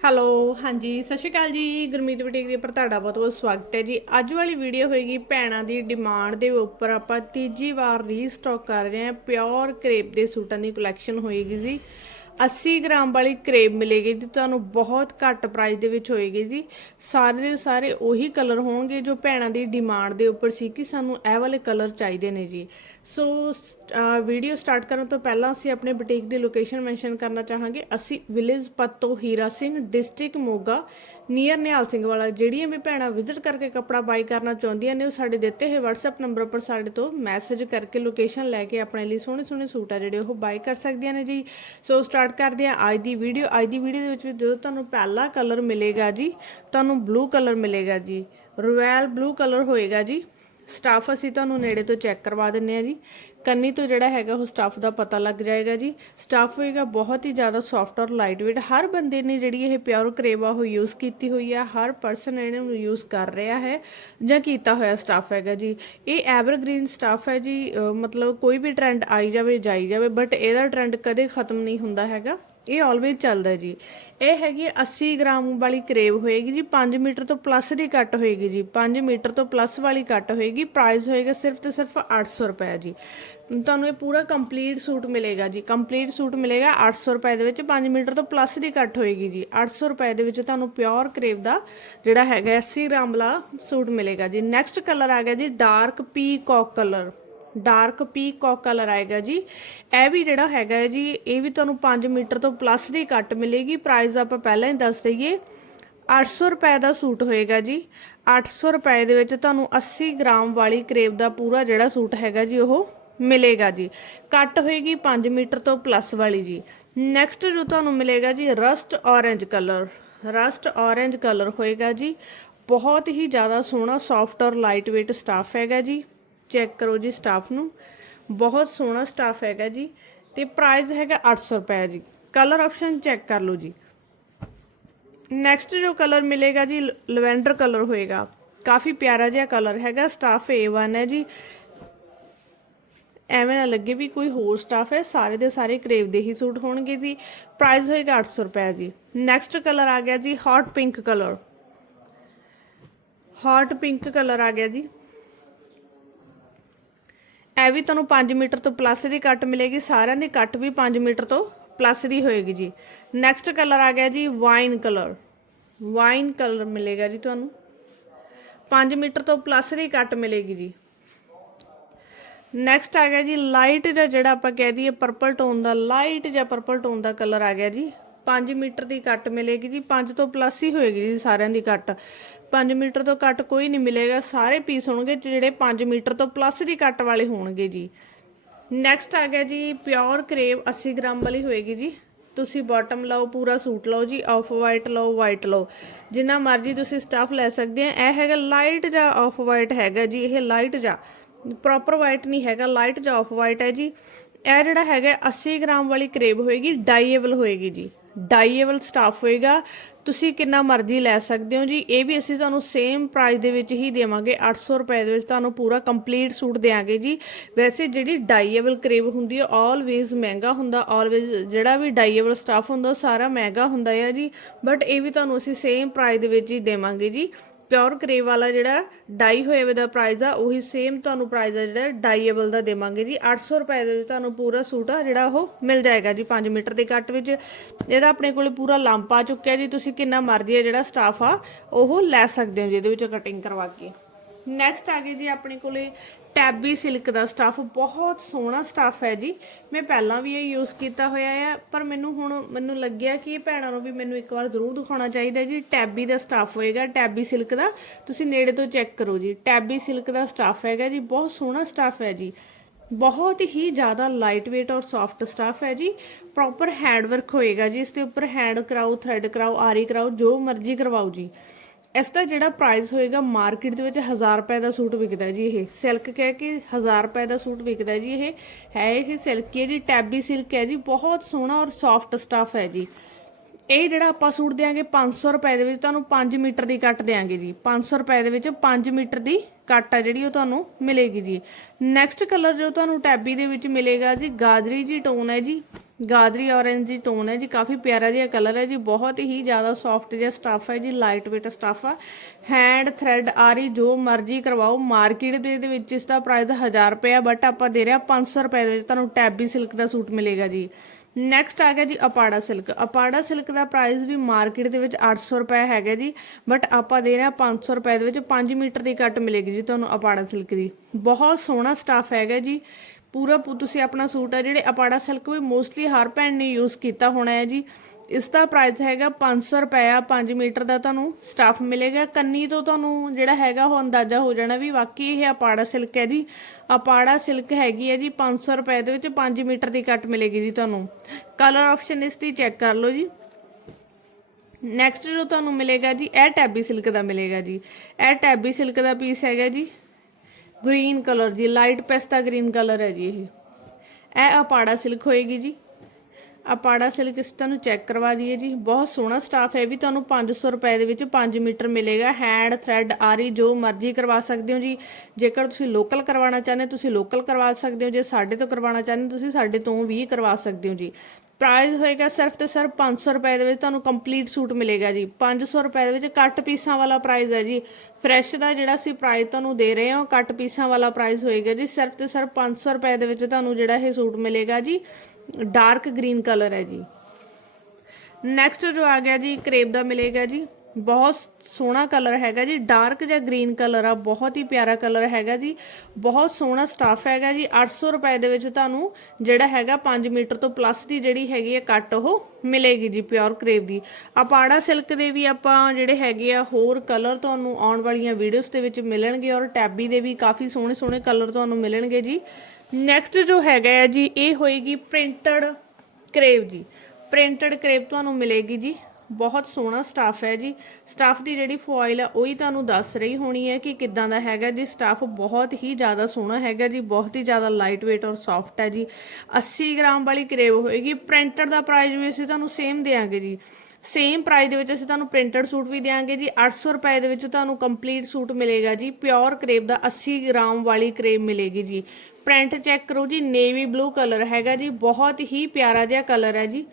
Hello, ਹਾਂਜੀ, ਸਤਿ ਸ਼੍ਰੀ ਅਕਾਲ ਜੀ। ਗੁਰਮੀਤ ਬਟੀਕ ਦੇ ਉੱਪਰ ਤੁਹਾਡਾ ਬਹੁਤ ਬਹੁਤ ਸਵਾਗਤ ਹੈ ਜੀ। ਅੱਜ ਵਾਲੀ ਵੀਡੀਓ ਹੋਏਗੀ ਭੈਣਾਂ ਦੀ ਡਿਮਾਂਡ ਦੇ ਉੱਪਰ। ਆਪਾਂ ਤੀਜੀ ਵਾਰ ਰੀਸਟਾਕ ਕਰ ਰਹੇ ਹਾਂ। ਪਿਓਰ ਕਰੇਪ ਦੇ ਸੂਟਾਂ ਦੀ ਕਲੈਕਸ਼ਨ ਹੋਏਗੀ ਜੀ। 80 ਗ੍ਰਾਮ ਵਾਲੀ ਕਰੇਬ ਮਿਲੇਗੀ ਜੀ, ਤੁਹਾਨੂੰ ਬਹੁਤ ਘੱਟ ਪ੍ਰਾਈਸ ਦੇ ਵਿੱਚ ਹੋਏਗੀ ਜੀ। ਸਾਰੇ ਦੇ ਸਾਰੇ ਉਹੀ ਕਲਰ ਹੋਣਗੇ ਜੋ ਭੈਣਾਂ ਦੀ ਡਿਮਾਂਡ ਦੇ ਉੱਪਰ ਸੀ ਕਿ ਸਾਨੂੰ ਇਹ ਵਾਲੇ ਕਲਰ ਚਾਹੀਦੇ ਨੇ ਜੀ। ਸੋ ਵੀਡੀਓ ਸਟਾਰਟ ਕਰਨ ਤੋਂ ਪਹਿਲਾਂ ਅਸੀਂ ਆਪਣੇ ਬੁਟੀਕ ਦੀ ਲੋਕੇਸ਼ਨ ਮੈਂਸ਼ਨ ਕਰਨਾ ਚਾਹਾਂਗੇ। ਅਸੀਂ village Patto Hira Singh district Moga near Nihal Singh Wala, ਜਿਹੜੀਆਂ ਵੀ ਭੈਣਾਂ ਵਿਜ਼ਿਟ ਕਰਕੇ ਕੱਪੜਾ ਬਾਈ ਕਰਨਾ ਚਾਹੁੰਦੀਆਂ ਨੇ, ਉਹ ਸਾਡੇ ਦਿੱਤੇ ਹੋਏ WhatsApp ਨੰਬਰ ਉੱਪਰ ਸਾਡੇ ਤੋਂ ਮੈਸੇਜ ਕਰਕੇ ਲੋਕੇਸ਼ਨ ਲੈ ਕੇ ਆਪਣੇ ਲਈ ਸੋਹਣੇ ਸੋਹਣੇ ਸੂਟ ਆ ਜਿਹੜੇ ਉਹ ਬਾਈ ਕਰ ਸਕਦੀਆਂ ਨੇ ਜੀ। ਸੋ ਸਟਾਰਟ ਕਰਦੇ ਆ ਅੱਜ ਦੀ ਵੀਡੀਓ ਅੱਜ ਦੀ ਵੀਡੀਓ ਦੇ ਵਿੱਚ ਵੀ ਜਦੋਂ ਤੁਹਾਨੂੰ ਪਹਿਲਾ ਕਲਰ ਮਿਲੇਗਾ ਜੀ, ਤੁਹਾਨੂੰ ਬਲੂ ਕਲਰ ਮਿਲੇਗਾ ਜੀ। ਰਾਇਲ ਬਲੂ ਕਲਰ ਹੋਏਗਾ ਜੀ। ਸਟਾਫ ਅਸੀਂ ਤੁਹਾਨੂੰ ਨੇੜੇ ਤੋਂ ਚੈੱਕ ਕਰਵਾ ਦਿੰਨੇ ਆ ਜੀ। ਕੰਨੀ ਤੋਂ ਜਿਹੜਾ ਹੈਗਾ ਉਹ ਸਟਾਫ ਦਾ ਪਤਾ ਲੱਗ ਜਾਏਗਾ ਜੀ। ਸਟਾਫ ਹੋਏਗਾ ਬਹੁਤ ਹੀ ਜ਼ਿਆਦਾ ਸੌਫਟ ਔਰ ਲਾਈਟ ਵੇਟ ਹਰ ਬੰਦੇ ਨੇ ਜਿਹੜੀ ਇਹ ਪਿਓਰ ਕਰੇਵਾ ਉਹ ਯੂਜ਼ ਕੀਤੀ ਹੋਈ ਹੈ ਹਰ ਪਰਸਨ ਇਹਨੂੰ ਯੂਜ਼ ਕਰ ਰਿਹਾ ਹੈ ਜਾਂ ਕੀਤਾ ਹੋਇਆ ਸਟਾਫ ਹੈਗਾ ਜੀ। ਇਹ ਐਵਰਗ੍ਰੀਨ ਸਟਾਫ ਹੈ ਜੀ। ਮਤਲਬ ਕੋਈ ਵੀ ਟ੍ਰੈਂਡ ਆਈ ਜਾਵੇ, ਜਾਈ ਜਾਵੇ ਬਟ ਇਹਦਾ ਟ੍ਰੈਂਡ ਕਦੇ ਖਤਮ ਨਹੀਂ ਹੁੰਦਾ ਹੈਗਾ। ਇਹ ਆਲਵੇਜ਼ ਚੱਲਦਾ ਜੀ। ਇਹ ਹੈਗੀ 80 ਗ੍ਰਾਮ ਵਾਲੀ ਕਰੇਵ ਹੋਏਗੀ ਜੀ 5 ਮੀਟਰ ਤੋਂ ਪਲੱਸ ਦੀ ਕੱਟ ਹੋਏਗੀ ਜੀ। 5 ਮੀਟਰ ਤੋਂ ਪਲੱਸ ਵਾਲੀ ਕੱਟ ਹੋਏਗੀ ਪ੍ਰਾਈਸ ਹੋਏਗਾ ਸਿਰਫ ਤੇ ਸਿਰਫ 800 ਰੁਪਏ ਜੀ। ਤੁਹਾਨੂੰ ਇਹ ਪੂਰਾ ਕੰਪਲੀਟ ਸੂਟ ਮਿਲੇਗਾ ਜੀ। ਕੰਪਲੀਟ ਸੂਟ ਮਿਲੇਗਾ 800 ਰੁਪਏ ਦੇ ਵਿੱਚ 5 ਮੀਟਰ ਤੋਂ ਪਲੱਸ ਦੀ ਕੱਟ ਹੋਏਗੀ ਜੀ। 800 ਰੁਪਏ ਦੇ ਵਿੱਚ ਤੁਹਾਨੂੰ ਪਿਓਰ ਕਰੇਵ ਦਾ ਜਿਹੜਾ ਹੈਗਾ 80 ਗ੍ਰਾਮ ਵਾਲਾ ਸੂਟ ਮਿਲੇਗਾ ਜੀ। ਨੈਕਸਟ ਕਲਰ ਆ ਗਿਆ ਜੀ dark peacock colour dark peacock colour ਆਏਗਾ ਜੀ। ਇਹ ਵੀ ਜਿਹੜਾ ਹੈਗਾ ਹੈ ਜੀ, ਇਹ ਵੀ ਤੁਹਾਨੂੰ 5 ਮੀਟਰ ਤੋਂ ਪਲੱਸ ਦੀ ਕੱਟ ਮਿਲੇਗੀ। ਪ੍ਰਾਈਸ ਆਪਾਂ ਪਹਿਲਾਂ ਹੀ ਦੱਸ ਦਈਏ। 800 ਰੁਪਏ ਦਾ ਸੂਟ ਹੋਏਗਾ ਜੀ। 800 ਰੁਪਏ ਦੇ ਵਿੱਚ ਤੁਹਾਨੂੰ 80 ਗ੍ਰਾਮ ਵਾਲੀ ਕਰੇਬ ਦਾ ਪੂਰਾ ਜਿਹੜਾ ਸੂਟ ਹੈਗਾ ਜੀ, ਉਹ ਮਿਲੇਗਾ ਜੀ। ਕੱਟ ਹੋਏਗੀ 5 ਮੀਟਰ ਤੋਂ ਪਲੱਸ ਵਾਲੀ ਜੀ। ਨੈਕਸਟ ਜੋ ਤੁਹਾਨੂੰ ਮਿਲੇਗਾ ਜੀ rust orange colour. Rust orange colour ਹੋਏਗਾ ਜੀ। ਬਹੁਤ ਹੀ ਜ਼ਿਆਦਾ ਸੋਹਣਾ ਸੌਫਟ ਔਰ ਲਾਈਟ weight ਸਟਾਫ ਹੈਗਾ ਜੀ। ਚੈੱਕ ਕਰੋ ਜੀ ਸਟਾਫ ਨੂੰ। ਬਹੁਤ ਸੋਹਣਾ ਸਟਾਫ ਹੈਗਾ ਜੀ ਤੇ ਪ੍ਰਾਈਸ ਹੈਗਾ 800 ਰੁਪਏ ਜੀ। ਕਲਰ ਆਪਸ਼ਨ ਚੈੱਕ ਕਰ ਲਓ ਜੀ। ਨੈਕਸਟ ਜੋ ਕਲਰ ਮਿਲੇਗਾ ਜੀ ਲਵੈਂਡਰ ਕਲਰ ਹੋਏਗਾ। ਕਾਫੀ ਪਿਆਰਾ ਜਿਹਾ ਕਲਰ ਹੈਗਾ ਸਟਾਫ A1 ਹੈ ਜੀ। ਐਵੇਂ ਨਾ ਲੱਗੇ ਵੀ ਕੋਈ ਹੋਰ ਸਟਾਫ ਹੈ, ਸਾਰੇ ਦੇ ਸਾਰੇ ਕਰੇਵ ਦੇ ਹੀ ਸੂਟ ਹੋਣਗੇ ਜੀ। ਪ੍ਰਾਈਸ ਹੋਏਗਾ 800 ਰੁਪਏ ਜੀ। ਨੈਕਸਟ ਕਲਰ ਆ ਗਿਆ ਜੀ hot pink colour hot pink colour ਆ ਗਿਆ ਜੀ। ਇਹ ਵੀ ਤੁਹਾਨੂੰ 5 ਮੀਟਰ ਤੋਂ ਪਲੱਸ ਦੀ ਕੱਟ ਮਿਲੇਗੀ, ਸਾਰਿਆਂ ਦੀ ਕੱਟ ਵੀ 5 ਮੀਟਰ ਤੋਂ ਪਲੱਸ ਦੀ ਹੋਏਗੀ ਜੀ। ਨੈਕਸਟ ਕਲਰ ਆ ਗਿਆ ਜੀ ਵਾਈਨ ਕਲਰ ਵਾਈਨ ਕਲਰ ਮਿਲੇਗਾ ਜੀ ਤੁਹਾਨੂੰ। 5 ਮੀਟਰ ਤੋਂ ਪਲੱਸ ਦੀ ਕੱਟ ਮਿਲੇਗੀ ਜੀ। ਨੈਕਸਟ ਆ ਗਿਆ ਜੀ ਲਾਈਟ ਜਾਂ ਜਿਹੜਾ ਆਪਾਂ ਕਹਿ ਦਈਏ ਪਰਪਲ ਟੋਨ ਦਾ ਲਾਈਟ ਜਾਂ ਪਰਪਲ ਟੋਨ ਦਾ ਕਲਰ ਆ ਗਿਆ ਜੀ। 5 ਮੀਟਰ ਦੀ ਕੱਟ ਮਿਲੇਗੀ ਜੀ 5 ਤੋਂ ਪਲੱਸ ਹੀ ਹੋਏਗੀ ਜੀ ਸਾਰਿਆਂ ਦੀ ਕੱਟ 5 ਮੀਟਰ ਤੋਂ ਕੱਟ ਕੋਈ ਨਹੀਂ ਮਿਲੇਗਾ, ਸਾਰੇ ਪੀਸ ਹੋਣਗੇ ਜਿਹੜੇ 5 ਮੀਟਰ ਤੋਂ ਪਲੱਸ ਦੀ ਕੱਟ ਵਾਲੇ ਹੋਣਗੇ ਜੀ। ਨੈਕਸਟ ਆ ਗਿਆ ਜੀ ਪਿਓਰ ਕਰੇਵ 80 ਗ੍ਰਾਮ ਵਾਲੀ ਹੋਏਗੀ ਜੀ। ਤੁਸੀਂ ਬਾਟਮ ਲਓ, ਪੂਰਾ ਸੂਟ ਲਓ ਜੀ ਆਫ ਵਾਈਟ ਲਓ ਵਾਈਟ ਲਓ। ਜਿੰਨਾ ਮਰਜ਼ੀ ਤੁਸੀਂ ਸਟਫ ਲੈ ਸਕਦੇ ਆ, ਇਹ ਹੈਗਾ ਲਾਈਟ ਜਾਂ ਆਫ ਵਾਈਟ ਹੈਗਾ ਜੀ, ਇਹ ਲਾਈਟ ਜਾਂ। ਪ੍ਰੋਪਰ ਵਾਈਟ ਨਹੀਂ ਹੈਗਾ ਲਾਈਟ ਜਾਂ ਆਫ ਵਾਈਟ ਹੈ ਜੀ। ਇਹ ਜਿਹੜਾ ਹੈਗਾ 80 ਗ੍ਰਾਮ ਵਾਲੀ ਕਰੇਬ ਹੋਏਗੀ ਡਾਈਏਬਲ ਹੋਏਗੀ ਜੀ। ਡਾਈਏਬਲ ਸਟਾਫ ਹੋਏਗਾ। ਤੁਸੀਂ ਕਿੰਨਾ ਮਰਜ਼ੀ ਲੈ ਸਕਦੇ ਹੋ ਜੀ। ਇਹ ਵੀ ਅਸੀਂ ਤੁਹਾਨੂੰ ਸੇਮ ਪ੍ਰਾਈਸ ਦੇ ਵਿੱਚ ਹੀ ਦੇਵਾਂਗੇ। 800 ਰੁਪਏ ਦੇ ਵਿੱਚ ਤੁਹਾਨੂੰ ਪੂਰਾ ਕੰਪਲੀਟ ਸੂਟ ਦੇਵਾਂਗੇ ਜੀ। ਵੈਸੇ ਜਿਹੜੀ ਡਾਈਏਬਲ ਕਰੇਬ ਹੁੰਦੀ ਹੈ ਆਲਵੇਜ਼ ਮਹਿੰਗਾ ਹੁੰਦਾ। ਆਲਵੇਜ਼ ਜਿਹੜਾ ਵੀ ਡਾਈਏਬਲ ਸਟਾਫ ਹੁੰਦਾ, ਉਹ ਸਾਰਾ ਮਹਿੰਗਾ ਹੁੰਦਾ ਹੈ ਜੀ। ਬਟ ਇਹ ਵੀ ਤੁਹਾਨੂੰ ਅਸੀਂ ਸੇਮ ਪ੍ਰਾਈਸ ਦੇ ਵਿੱਚ ਹੀ ਦੇਵਾਂਗੇ ਜੀ। ਪਿਓਰ ਕਰੇਵ ਵਾਲਾ ਜਿਹੜਾ ਡਾਈ ਹੋਏ ਵੇ ਦਾ ਪ੍ਰਾਈਸ ਆ, ਉਹੀ ਸੇਮ ਤੁਹਾਨੂੰ ਪ੍ਰਾਈਸ ਆ ਜਿਹੜਾ ਡਾਈਏਬਲ ਦਾ ਦੇਵਾਂਗੇ ਜੀ। 800 ਰੁਪਏ ਦੇ ਵਿੱਚ ਤੁਹਾਨੂੰ ਪੂਰਾ ਸੂਟ ਆ ਜਿਹੜਾ ਉਹ ਮਿਲ ਜਾਏਗਾ ਜੀ 5 ਮੀਟਰ ਦੇ ਕੱਟ ਵਿੱਚ। ਇਹਦਾ ਆਪਣੇ ਕੋਲੇ ਪੂਰਾ ਲੰਪ ਆ ਚੁੱਕਿਆ ਜੀ, ਤੁਸੀਂ ਕਿੰਨਾ ਮਰਜ਼ੀ ਆ ਜਿਹੜਾ ਸਟਾਫ ਆ, ਉਹ ਲੈ ਸਕਦੇ ਹੋ ਜੀ, ਇਹਦੇ ਵਿੱਚ ਕਟਿੰਗ ਕਰਵਾ ਕੇ। ਨੈਕਸਟ ਆ ਗਏ ਜੀ ਆਪਣੇ ਕੋਲੇ ਟੈਬੀ ਸਿਲਕ ਦਾ ਸਟੱਫ ਬਹੁਤ ਸੋਹਣਾ ਸਟੱਫ ਹੈ ਜੀ। ਮੈਂ ਪਹਿਲਾਂ ਵੀ ਇਹ ਯੂਜ਼ ਕੀਤਾ ਹੋਇਆ ਹੈ ਪਰ ਮੈਨੂੰ ਹੁਣ ਮੈਨੂੰ ਲੱਗਿਆ ਕਿ ਇਹ ਭੈਣਾਂ ਨੂੰ ਵੀ ਮੈਨੂੰ ਇੱਕ ਵਾਰ ਜ਼ਰੂਰ ਦਿਖਾਉਣਾ ਚਾਹੀਦਾ ਜੀ। ਟੈਬੀ ਦਾ ਸਟੱਫ ਹੋਏਗਾ, ਟੈਬੀ ਸਿਲਕ ਦਾ। ਤੁਸੀਂ ਨੇੜੇ ਤੋਂ ਚੈੱਕ ਕਰੋ ਜੀ। ਟੈਬੀ ਸਿਲਕ ਦਾ ਸਟੱਫ ਹੈਗਾ ਜੀ, ਬਹੁਤ ਸੋਹਣਾ ਸਟੱਫ ਹੈ ਜੀ। ਬਹੁਤ ਹੀ ਜ਼ਿਆਦਾ ਲਾਈਟ weight ਔਰ ਸੌਫਟ ਸਟਾਫ ਹੈ ਜੀ। ਪ੍ਰੋਪਰ ਹੈਂਡ ਵਰਕ ਹੋਏਗਾ ਜੀ, ਇਸ ਦੇ ਉੱਪਰ ਹੈਂਡ ਕਰਾਓ ਥ੍ਰੈਡ ਕਰਾਓ, ਆਰੀ ਕਰਾਓ, ਜੋ ਮਰਜ਼ੀ ਕਰਵਾਓ ਜੀ। ਇਸ ਦਾ ਜਿਹੜਾ ਪ੍ਰਾਈਸ ਹੋਏਗਾ ਮਾਰਕੀਟ ਦੇ ਵਿੱਚ 1000 ਰੁਪਏ ਦਾ ਸੂਟ ਵਿਕਦਾ ਜੀ ਇਹ। ਸਿਲਕ ਕਹਿ ਕੇ 1000 ਰੁਪਏ ਦਾ ਸੂਟ ਵਿਕਦਾ ਜੀ ਇਹ। ਹੈ ਇਹ ਸਿਲਕੀ ਹੈ ਜੀ, ਟੈਬੀ ਸਿਲਕ ਹੈ ਜੀ, ਬਹੁਤ ਸੋਹਣਾ ਔਰ ਸੌਫਟ ਸਟਫ ਹੈ ਜੀ। ਇਹ ਜਿਹੜਾ ਆਪਾਂ ਸੂਟ ਦੇਾਂਗੇ 500 ਰੁਪਏ ਦੇ ਵਿੱਚ, ਤੁਹਾਨੂੰ 5 ਮੀਟਰ ਦੀ ਕੱਟ ਦੇਾਂਗੇ ਜੀ। 500 ਰੁਪਏ ਦੇ ਵਿੱਚ 5 ਮੀਟਰ ਦੀ ਕੱਟ ਆ ਜਿਹੜੀ ਉਹ ਤੁਹਾਨੂੰ ਮਿਲੇਗੀ ਜੀ। ਨੈਕਸਟ ਕਲਰ ਜੋ ਤੁਹਾਨੂੰ ਟੈਬੀ ਦੇ ਵਿੱਚ ਮਿਲੇਗਾ ਜੀ, ਗਾਜਰੀ ਜੀ, ਟੋਨ ਹੈ ਜੀ ਗਾਦਰੀ ਔਰੇਂਜ ਦੀ ਟੋਨ ਹੈ ਜੀ, ਕਾਫੀ ਪਿਆਰਾ ਜਿਹਾ ਕਲਰ ਹੈ ਜੀ, ਬਹੁਤ ਹੀ ਜ਼ਿਆਦਾ ਸੌਫਟ ਜਿਹਾ ਸਟਫ ਹੈ ਜੀ ਲਾਈਟ weight ਸਟਫ ਆ। ਹੈਂਡ ਥ੍ਰੈਡ ਆਰੀ ਜੋ ਮਰਜ਼ੀ ਕਰਵਾਓ ਮਾਰਕੀਟ ਦੇ ਵਿੱਚ ਇਸ ਦਾ ਪ੍ਰਾਈਸ 1000 ਰੁਪਏ ਆ ਬਟ ਆਪਾਂ ਦੇ ਰਹੇ ਹਾਂ 500 ਰੁਪਏ ਦੇ ਵਿੱਚ, ਤੁਹਾਨੂੰ ਟੈਬੀ ਸਿਲਕ ਦਾ ਸੂਟ ਮਿਲੇਗਾ ਜੀ। ਨੈਕਸਟ ਆ ਗਿਆ ਜੀ ਅਪਾੜਾ ਸਿਲਕ ਅਪਾੜਾ ਸਿਲਕ ਦਾ ਪ੍ਰਾਈਸ ਵੀ ਮਾਰਕੀਟ ਦੇ ਵਿੱਚ 800 ਰੁਪਏ ਹੈਗਾ ਜੀ ਬਟ ਆਪਾਂ ਦੇ ਰਹੇ ਹਾਂ 500 ਰੁਪਏ ਦੇ ਵਿੱਚ 5 ਮੀਟਰ ਦੀ ਕੱਟ ਮਿਲੇਗੀ ਜੀ ਤੁਹਾਨੂੰ ਅਪਾੜਾ ਸਿਲਕ ਦੀ। ਬਹੁਤ ਸੋਹਣਾ ਸਟਫ ਹੈਗਾ ਜੀ। ਪੂਰਾ ਪੂ- ਤੁਸੀਂ ਆਪਣਾ ਸੂਟ ਹੈ ਜਿਹੜੇ ਅਪਾੜਾ ਸਿਲਕ ਵੀ ਮੋਸਟਲੀ ਹਰ ਭੈਣ ਨੇ ਯੂਜ਼ ਕੀਤਾ ਹੋਣਾ ਹੈ ਜੀ। ਇਸ ਦਾ ਪ੍ਰਾਈਸ ਹੈਗਾ 500 ਰੁਪਏ ਆ 5 ਮੀਟਰ ਦਾ ਤੁਹਾਨੂੰ ਸਟਾਫ ਮਿਲੇਗਾ। ਕੰਨੀ ਤੋਂ ਤੁਹਾਨੂੰ ਜਿਹੜਾ ਹੈਗਾ ਉਹ ਅੰਦਾਜ਼ਾ ਹੋ ਜਾਣਾ ਵੀ ਵਾਕਈ ਇਹ ਅਪਾੜਾ ਸਿਲਕ ਹੈ ਜੀ। ਅਪਾੜਾ ਸਿਲਕ ਹੈਗੀ ਹੈ ਜੀ 500 ਰੁਪਏ ਦੇ ਵਿੱਚ 5 ਮੀਟਰ ਦੀ ਕੱਟ ਮਿਲੇਗੀ ਜੀ ਤੁਹਾਨੂੰ। ਕਲਰ ਆਪਸ਼ਨ ਇਸ ਦੀ ਚੈੱਕ ਕਰ ਲਓ ਜੀ। ਨੈਕਸਟ ਜੋ ਤੁਹਾਨੂੰ ਮਿਲੇਗਾ ਜੀ, ਇਹ ਟੈਬੀ ਸਿਲਕ ਦਾ ਮਿਲੇਗਾ ਜੀ। ਇਹ ਟੈਬੀ ਸਿਲਕ ਦਾ ਪੀਸ ਹੈਗਾ ਜੀ। ਗ੍ਰੀਨ ਕਲਰ ਜੀ ਲਾਈਟ ਪੈਸਤਾ ਗ੍ਰੀਨ ਕਲਰ ਹੈ ਜੀ ਇਹ। ਇਹ ਅਪਾੜਾ ਸਿਲਕ ਹੋਏਗੀ ਜੀ। ਅਪਾੜਾ ਸਿਲਕ ਇਸ ਤੁਹਾਨੂੰ ਚੈੱਕ ਕਰਵਾ ਦਈਏ ਜੀ। ਬਹੁਤ ਸੋਹਣਾ ਸਟਾਫ ਹੈ ਵੀ। ਤੁਹਾਨੂੰ 500 ਰੁਪਏ ਦੇ ਵਿੱਚ 5 ਮੀਟਰ ਮਿਲੇਗਾ। ਹੈਂਡ ਥ੍ਰੈਡ ਆਰੀ, ਜੋ ਮਰਜ਼ੀ ਕਰਵਾ ਸਕਦੇ ਹੋ ਜੀ। ਜੇਕਰ ਤੁਸੀਂ ਲੋਕਲ ਕਰਵਾਉਣਾ ਚਾਹੁੰਦੇ ਹੋ, ਤੁਸੀਂ ਲੋਕਲ ਕਰਵਾ ਸਕਦੇ ਹੋ। ਜੇ ਸਾਡੇ ਤੋਂ ਕਰਵਾਉਣਾ ਚਾਹੁੰਦੇ ਹੋ, ਤੁਸੀਂ ਸਾਡੇ ਤੋਂ ਵੀ ਕਰਵਾ ਸਕਦੇ ਹੋ ਜੀ। ਪ੍ਰਾਈਸ ਹੋਏਗਾ ਸਿਰਫ ਤੇ ਸਿਰਫ 500 ਰੁਪਏ ਦੇ ਵਿੱਚ ਤੁਹਾਨੂੰ ਕੰਪਲੀਟ ਸੂਟ ਮਿਲੇਗਾ ਜੀ। 500 ਰੁਪਏ ਦੇ ਵਿੱਚ ਕੱਟ ਪੀਸਾਂ ਵਾਲਾ ਪ੍ਰਾਈਸ ਹੈ ਜੀ। ਫਰੈਸ਼ ਦਾ ਜਿਹੜਾ ਅਸੀਂ ਪ੍ਰਾਈਸ ਤੁਹਾਨੂੰ ਦੇ ਰਹੇ ਹਾਂ ਕੱਟ ਪੀਸਾਂ ਵਾਲਾ ਪ੍ਰਾਈਸ ਹੋਏਗਾ ਜੀ। ਸਿਰਫ ਤੇ ਸਿਰਫ 500 ਰੁਪਏ ਦੇ ਵਿੱਚ ਤੁਹਾਨੂੰ ਜਿਹੜਾ ਇਹ ਸੂਟ ਮਿਲੇਗਾ ਜੀ ਡਾਰਕ ਗ੍ਰੀਨ ਕਲਰ ਹੈ ਜੀ। ਨੈਕਸਟ ਜੋ ਆ ਗਿਆ ਜੀ ਕਰੇਪ ਦਾ ਮਿਲੇਗਾ ਜੀ। ਬਹੁਤ ਸੋਹਣਾ ਕਲਰ ਹੈਗਾ ਜੀ ਡਾਰਕ ਜਾਂ ਗ੍ਰੀਨ ਕਲਰ ਆ, ਬਹੁਤ ਹੀ ਪਿਆਰਾ ਕਲਰ ਹੈਗਾ ਜੀ, ਬਹੁਤ ਸੋਹਣਾ ਸਟਾਫ ਹੈਗਾ ਜੀ 800 ਰੁਪਏ ਦੇ ਵਿੱਚ ਤੁਹਾਨੂੰ ਜਿਹੜਾ ਹੈਗਾ 5 ਮੀਟਰ ਤੋਂ ਪਲੱਸ ਦੀ ਜਿਹੜੀ ਹੈਗੀ ਹੈ ਕੱਟ ਉਹ ਮਿਲੇਗੀ ਜੀ ਪਿਓਰ ਕਰੇਪ ਦੀ। ਅਪਾੜਾ ਸਿਲਕ ਦੇ ਵੀ ਆਪਾਂ ਜਿਹੜੇ ਹੈਗੇ ਆ ਹੋਰ ਕਲਰ ਤੁਹਾਨੂੰ ਆਉਣ ਵਾਲੀਆਂ ਵੀਡੀਓਜ਼ ਦੇ ਵਿੱਚ ਮਿਲਣਗੇ ਔਰ ਟੈਬੀ ਦੇ ਵੀ ਕਾਫੀ ਸੋਹਣੇ ਸੋਹਣੇ ਕਲਰ ਤੁਹਾਨੂੰ ਮਿਲਣਗੇ ਜੀ। ਨੈਕਸਟ ਜੋ ਹੈਗਾ ਹੈ ਜੀ, ਇਹ ਹੋਏਗੀ ਪ੍ਰਿੰਟਡ ਕਰੇਵ ਜੀ। ਪ੍ਰਿੰਟਡ ਕਰੇਪ ਤੁਹਾਨੂੰ ਮਿਲੇਗੀ ਜੀ। ਬਹੁਤ ਸੋਹਣਾ ਸਟਾਫ ਹੈ ਜੀ। ਸਟਾਫ ਦੀ ਜਿਹੜੀ ਫੋਇਲ ਆ, ਉਹੀ ਤੁਹਾਨੂੰ ਦੱਸ ਰਹੀ ਹੋਣੀ ਹੈ ਕਿ ਕਿੱਦਾਂ ਦਾ ਹੈਗਾ ਜੀ। ਸਟਾਫ ਬਹੁਤ ਹੀ ਜ਼ਿਆਦਾ ਸੋਹਣਾ ਹੈਗਾ ਜੀ, ਬਹੁਤ ਹੀ ਜ਼ਿਆਦਾ ਲਾਈਟ weight ਔਰ ਸੌਫਟ ਹੈ ਜੀ। 80 ਗ੍ਰਾਮ ਵਾਲੀ ਕਰੇਵ ਹੋਏਗੀ ਪ੍ਰਿੰਟਡ ਦਾ ਪ੍ਰਾਈਸ ਵੀ ਅਸੀਂ ਤੁਹਾਨੂੰ ਸੇਮ ਦੇਾਂਗੇ ਜੀ। ਸੇਮ ਪ੍ਰਾਈਸ ਦੇ ਵਿੱਚ ਅਸੀਂ ਤੁਹਾਨੂੰ ਪ੍ਰਿੰਟਡ ਸੂਟ ਵੀ ਦੇਾਂਗੇ ਜੀ। 800 ਰੁਪਏ ਦੇ ਵਿੱਚ ਤੁਹਾਨੂੰ ਕੰਪਲੀਟ ਸੂਟ ਮਿਲੇਗਾ ਜੀ। ਪਿਓਰ ਕਰੇਪ ਦਾ 80 ਗ੍ਰਾਮ ਵਾਲੀ ਕਰੇਪ ਮਿਲੇਗੀ ਜੀ। ਪ੍ਰਿੰਟ ਚੈੱਕ ਕਰੋ ਜੀ ਨੇਵੀ ਬਲੂ ਕਲਰ ਹੈਗਾ ਜੀ। ਬਹੁਤ ਹੀ ਪਿਆਰਾ ਜਿਹਾ ਕਲਰ ਹੈ ਜੀ।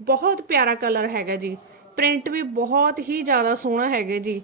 ਬਹੁਤ ਪਿਆਰਾ ਕਲਰ ਹੈਗਾ ਜੀ। ਪ੍ਰਿੰਟ ਵੀ ਬਹੁਤ ਹੀ ਜ਼ਿਆਦਾ ਸੋਹਣਾ ਹੈਗਾ ਜੀ।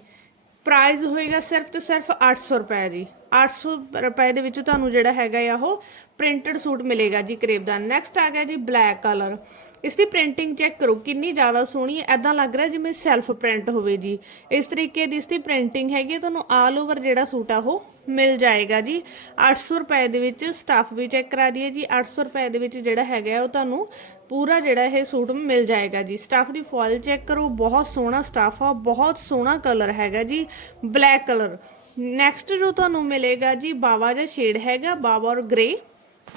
ਪ੍ਰਾਈਸ ਹੋਏਗਾ ਸਿਰਫ ਤੇ ਸਿਰਫ 800 ਰੁਪਏ ਜੀ। 800 ਰੁਪਏ ਦੇ ਵਿੱਚ ਤੁਹਾਨੂੰ ਜਿਹੜਾ ਹੈਗਾ ਆ ਉਹ ਪ੍ਰਿੰਟਡ ਸੂਟ ਮਿਲੇਗਾ ਜੀ ਕਰੇਬ ਦਾ। ਨੈਕਸਟ ਆ ਗਿਆ ਜੀ ਬਲੈਕ ਕਲਰ ਇਸ ਦੀ ਪ੍ਰਿੰਟਿੰਗ ਚੈੱਕ ਕਰੋ ਕਿੰਨੀ ਜ਼ਿਆਦਾ ਸੋਹਣੀ ਹੈ। ਐਦਾਂ ਲੱਗ ਰਿਹਾ ਜਿਵੇਂ ਸੈਲਫ ਪ੍ਰਿੰਟ ਹੋਵੇ ਜੀ। ਇਸ ਤਰੀਕੇ ਦੀ ਇਸ ਦੀ ਪ੍ਰਿੰਟਿੰਗ ਹੈਗੀ ਹੈ, ਤੁਹਾਨੂੰ ਆਲ ਓਵਰ ਜਿਹੜਾ ਸੂਟ ਆ ਉਹ ਮਿਲ ਜਾਏਗਾ ਜੀ। 800 ਰੁਪਏ ਦੇ ਵਿੱਚ ਸਟਾਫ ਵੀ ਚੈੱਕ ਕਰਾ ਦਈਏ ਜੀ। 800 ਰੁਪਏ ਦੇ ਵਿੱਚ ਜਿਹੜਾ ਹੈਗਾ ਉਹ ਤੁਹਾਨੂੰ ਪੂਰਾ ਜਿਹੜਾ ਇਹ ਸੂਟ ਮਿਲ ਜਾਏਗਾ ਜੀ। ਸਟਾਫ ਦੀ ਫੋਇਲ ਚੈੱਕ ਕਰੋ। ਬਹੁਤ ਸੋਹਣਾ ਸਟਾਫ ਆ। ਬਹੁਤ ਸੋਹਣਾ ਕਲਰ ਹੈਗਾ ਜੀ। ਬਲੈਕ ਕਲਰ ਨੈਕਸਟ ਜੋ ਤੁਹਾਨੂੰ ਮਿਲੇਗਾ ਜੀ, ਬਾਵਾ ਜਿਹਾ ਸ਼ੇਡ ਹੈਗਾ, ਬਾਵਾ ਔਰ ਗ੍ਰੇ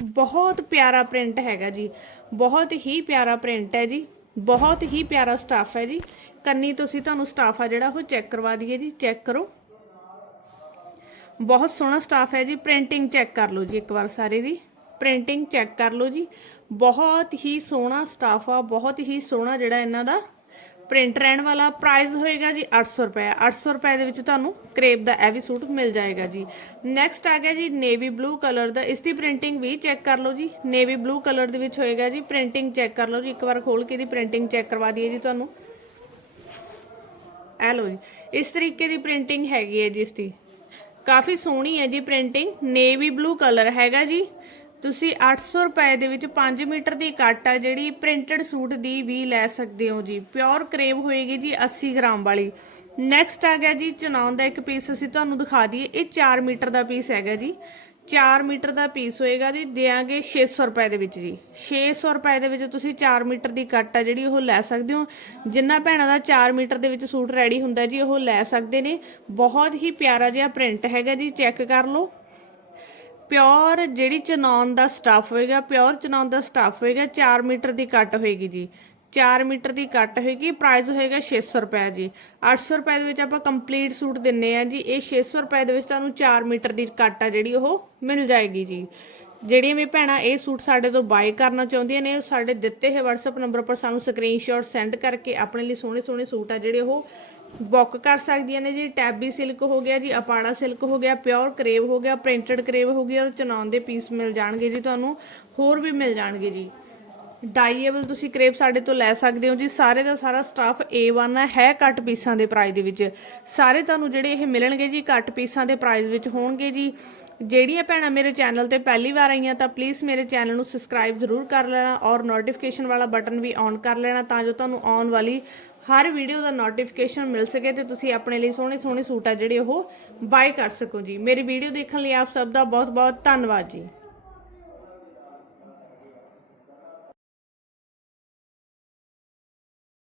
ਬਹੁਤ ਪਿਆਰਾ ਪ੍ਰਿੰਟ ਹੈਗਾ ਜੀ। ਬਹੁਤ ਹੀ ਪਿਆਰਾ ਪ੍ਰਿੰਟ ਹੈ ਜੀ। ਬਹੁਤ ਹੀ ਪਿਆਰਾ ਸਟਾਫ ਹੈ ਜੀ। ਕੰਨੀ ਤੁਸੀਂ ਤੁਹਾਨੂੰ ਸਟਾਫ ਆ ਜਿਹੜਾ, ਉਹ ਚੈੱਕ ਕਰਵਾ ਦਈਏ ਜੀ। ਚੈੱਕ ਕਰੋ। ਬਹੁਤ ਸੋਹਣਾ ਸਟਾਫ ਹੈ ਜੀ। ਪ੍ਰਿੰਟਿੰਗ ਚੈੱਕ ਕਰ ਲਓ ਜੀ ਇੱਕ ਵਾਰ ਸਾਰੇ ਦੀ। ਪ੍ਰਿੰਟਿੰਗ ਚੈੱਕ ਕਰ ਲਓ ਜੀ। ਬਹੁਤ ਹੀ ਸੋਹਣਾ ਸਟਾਫ ਆ, ਬਹੁਤ ਹੀ ਸੋਹਣਾ ਜਿਹੜਾ ਇਹਨਾਂ ਦਾ ਪ੍ਰਿੰਟ ਰਹਿਣ ਵਾਲਾ। ਪ੍ਰਾਈਸ ਹੋਏਗਾ ਜੀ 800 ਰੁਪਏ। 800 ਰੁਪਏ ਦੇ ਵਿੱਚ ਤੁਹਾਨੂੰ ਕਰੇਪ ਦਾ ਇਹ ਵੀ ਸੂਟ ਮਿਲ ਜਾਏਗਾ ਜੀ। ਨੈਕਸਟ ਆ ਗਿਆ ਜੀ ਨੇਵੀ ਬਲੂ ਕਲਰ ਦਾ। ਇਸ ਦੀ ਪ੍ਰਿੰਟਿੰਗ ਵੀ ਚੈੱਕ ਕਰ ਲਓ ਜੀ। ਨੇਵੀ ਬਲੂ ਕਲਰ ਦੇ ਵਿੱਚ ਹੋਏਗਾ ਜੀ। ਪ੍ਰਿੰਟਿੰਗ ਚੈੱਕ ਕਰ ਲਓ ਜੀ। ਇੱਕ ਵਾਰ ਖੋਲ ਕੇ ਦੀ ਪ੍ਰਿੰਟਿੰਗ ਚੈੱਕ ਕਰਵਾ ਦਈਏ ਜੀ ਤੁਹਾਨੂੰ। ਇਹ ਲਓ ਜੀ। ਇਸ ਤਰੀਕੇ ਦੀ ਪ੍ਰਿੰਟਿੰਗ ਹੈਗੀ ਹੈ ਜੀ ਇਸ ਦੀ। ਕਾਫੀ ਸੋਹਣੀ ਹੈ ਜੀ ਪ੍ਰਿੰਟਿੰਗ, ਨੇਵੀ ਬਲੂ ਕਲਰ ਹੈਗਾ ਜੀ। ਤੁਸੀਂ 800 ਰੁਪਏ ਦੇ ਵਿੱਚ 5 ਮੀਟਰ ਦੀ ਕੱਟ ਆ ਜਿਹੜੀ ਪ੍ਰਿੰਟਡ ਸੂਟ ਦੀ ਵੀ ਲੈ ਸਕਦੇ ਹੋ ਜੀ। ਪਿਓਰ ਕਰੇਵ ਹੋਏਗੀ ਜੀ 80 ਗ੍ਰਾਮ ਵਾਲੀ। ਨੈਕਸਟ ਆ ਗਿਆ ਜੀ ਚਨਾਉਣ ਦਾ ਇੱਕ ਪੀਸ ਅਸੀਂ ਤੁਹਾਨੂੰ ਦਿਖਾ ਦਈਏ, ਇਹ 4 ਮੀਟਰ ਦਾ ਪੀਸ ਹੈਗਾ ਜੀ। 4 ਮੀਟਰ ਦਾ ਪੀਸ ਹੋਏਗਾ ਜੀ ਦੇਾਂਗੇ 600 ਰੁਪਏ ਦੇ ਵਿੱਚ ਜੀ। 600 ਰੁਪਏ ਦੇ ਵਿੱਚ ਤੁਸੀਂ 4 ਮੀਟਰ ਦੀ ਕੱਟ ਆ ਜਿਹੜੀ ਉਹ ਲੈ ਸਕਦੇ ਹੋ। ਜਿੰਨਾ ਭੈਣਾਂ ਦਾ 4 ਮੀਟਰ ਦੇ ਵਿੱਚ ਸੂਟ ਰੈਡੀ ਹੁੰਦਾ ਜੀ, ਉਹ ਲੈ ਸਕਦੇ ਨੇ। ਬਹੁਤ ਹੀ ਪਿਆਰਾ ਜਿਹਾ ਪ੍ਰਿੰਟ ਹੈਗਾ ਜੀ, ਚੈੱਕ ਕਰ ਲਓ। ਪਿਓਰ ਜਿਹੜੀ ਚਨੌਨ ਦਾ ਸਟਫ ਹੋਏਗਾ ਪਿਓਰ ਚਨੌਨ ਦਾ ਸਟਫ ਹੋਏਗਾ 4 ਮੀਟਰ ਦੀ ਕੱਟ ਹੋਏਗੀ ਜੀ। 4 ਮੀਟਰ ਦੀ ਕੱਟ ਹੋਏਗੀ ਪ੍ਰਾਈਸ ਹੋਏਗਾ 600 ਰੁਪਏ ਜੀ। 800 ਰੁਪਏ ਦੇ ਵਿੱਚ ਆਪਾਂ ਕੰਪਲੀਟ ਸੂਟ ਦਿੰਨੇ ਆ ਜੀ। ਇਹ 600 ਰੁਪਏ ਦੇ ਵਿੱਚ ਤੁਹਾਨੂੰ 4 ਮੀਟਰ ਦੀ ਕੱਟ ਆ ਜਿਹੜੀ ਉਹ ਮਿਲ ਜਾਏਗੀ ਜੀ। ਜਿਹੜੀਆਂ ਵੀ ਭੈਣਾਂ ਇਹ ਸੂਟ ਸਾਡੇ ਤੋਂ ਬਾਈ ਕਰਨਾ ਚਾਹੁੰਦੀਆਂ ਨੇ, ਉਹ ਸਾਡੇ ਦਿੱਤੇ ਹੋਏ WhatsApp ਨੰਬਰ ਪਰ ਸਾਨੂੰ ਸਕਰੀਨਸ਼ਾਟ ਸੈਂਡ ਕਰਕੇ ਆਪਣੇ ਲਈ ਸੋਹਣੇ ਸੋਹਣੇ ਸੂਟ ਆ ਜਿਹੜੇ ਉਹ ਬੁੱਕ ਕਰ ਸਕਦੀਆਂ ਨੇ ਜੀ। ਟੈਬੀ ਸਿਲਕ ਹੋ ਗਿਆ ਜੀ ਅਪਾੜਾ ਸਿਲਕ ਹੋ ਗਿਆ ਪਿਓਰ ਕਰੇਵ ਹੋ ਗਿਆ ਪ੍ਰਿੰਟਡ ਕਰੇਵ ਹੋ ਗਿਆ ਔਰ ਚਨਾਉਣ ਦੇ ਪੀਸ ਮਿਲ ਜਾਣਗੇ ਜੀ ਤੁਹਾਨੂੰ, ਹੋਰ ਵੀ ਮਿਲ ਜਾਣਗੇ ਜੀ। ਡਾਈਏਬਲ ਤੁਸੀਂ ਕਰੇਪ ਸਾਡੇ ਤੋਂ ਲੈ ਸਕਦੇ ਹੋ ਜੀ। ਸਾਰੇ ਦਾ ਸਾਰਾ ਸਟਾਫ A1 ਹੈ ਹੈ ਘੱਟ ਪੀਸਾਂ ਦੇ ਪ੍ਰਾਈਸ ਦੇ ਵਿੱਚ। ਸਾਰੇ ਤੁਹਾਨੂੰ ਜਿਹੜੇ ਇਹ ਮਿਲਣਗੇ ਜੀ, ਘੱਟ ਪੀਸਾਂ ਦੇ ਪ੍ਰਾਈਸ ਵਿੱਚ ਹੋਣਗੇ ਜੀ। ਜਿਹੜੀਆਂ ਭੈਣਾਂ ਮੇਰੇ ਚੈਨਲ ਤੇ ਪਹਿਲੀ ਵਾਰ ਆਈਆਂ ਤਾਂ ਪਲੀਜ਼ ਮੇਰੇ ਚੈਨਲ ਨੂੰ ਸਬਸਕ੍ਰਾਈਬ ਜ਼ਰੂਰ ਕਰ ਲੈਣਾ ਔਰ ਨੋਟੀਫਿਕੇਸ਼ਨ ਵਾਲਾ ਬਟਨ ਵੀ ਔਨ ਕਰ ਲੈਣਾ ਤਾਂ ਜੋ ਤੁਹਾਨੂੰ ਆਉਣ ਵਾਲੀ ਹਰ ਵੀਡੀਓ ਦਾ ਨੋਟੀਫਿਕੇਸ਼ਨ ਮਿਲ ਸਕੇ ਤੇ ਤੁਸੀਂ ਆਪਣੇ ਲਈ ਸੋਹਣੇ ਸੋਹਣੇ ਸੂਟ ਆ ਜਿਹੜੇ ਉਹ ਬਾਏ ਕਰ ਸਕੋ ਜੀ। ਮੇਰੀ ਵੀਡੀਓ ਦੇਖਣ ਲਈ ਆਪ ਸਭ ਦਾ ਬਹੁਤ ਬਹੁਤ ਧੰਨਵਾਦ ਜੀ।